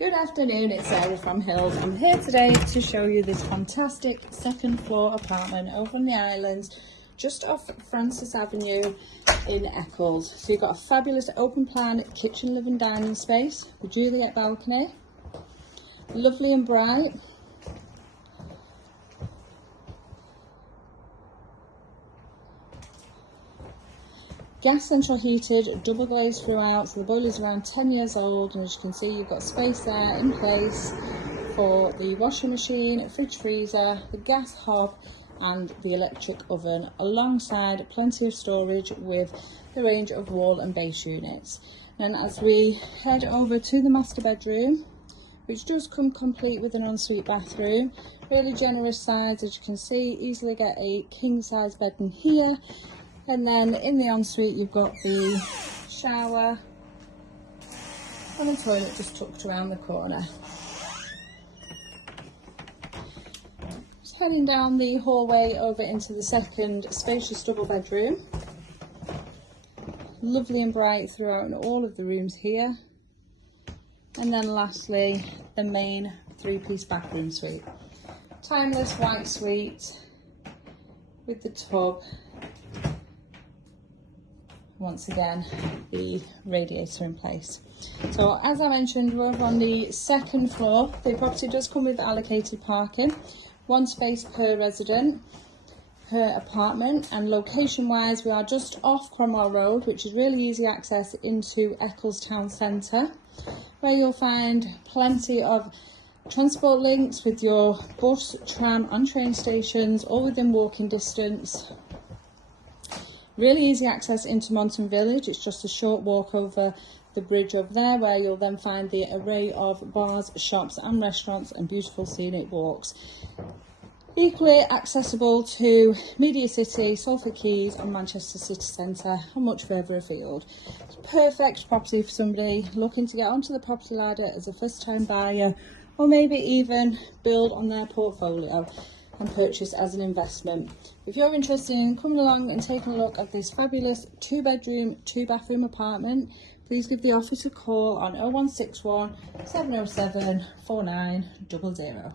Good afternoon, it's Sarah from Hills. I'm here today to show you this fantastic second floor apartment over on the islands, just off Francis Avenue in Eccles. So you've got a fabulous open plan kitchen, living, dining space with Juliet balcony, lovely and bright. Gas central heated, double glazed throughout, so the boiler's around 10 years old, and as you can see you've got space there in place for the washing machine, fridge, freezer, the gas hob and the electric oven, alongside plenty of storage with the range of wall and base units. And as we head over to the master bedroom, which does come complete with an ensuite bathroom, really generous size, as you can see, easily get a king size bed in here. And then in the ensuite you've got the shower and the toilet just tucked around the corner. Just heading down the hallway over into the second spacious double bedroom. Lovely and bright throughout in all of the rooms here. And then lastly, the main three-piece bathroom suite. Timeless white suite with the tub. Once again, the radiator in place. So as I mentioned, we're over on the second floor. The property does come with allocated parking, one space per resident per apartment, and location wise we are just off Cromwell Road, which is really easy access into Eccles town centre, where you'll find plenty of transport links with your bus, tram and train stations all within walking distance. Really easy access into Monton Village. It's just a short walk over the bridge over there, where you'll then find the array of bars, shops and restaurants and beautiful scenic walks. Equally accessible to Media City, Salford Quays and Manchester City Centre and much further afield. It's a perfect property for somebody looking to get onto the property ladder as a first time buyer, or maybe even build on their portfolio and purchase as an investment. If you're interested in coming along and taking a look at this fabulous 2-bedroom, 2-bathroom apartment, please give the office a call on 0161 707 4900.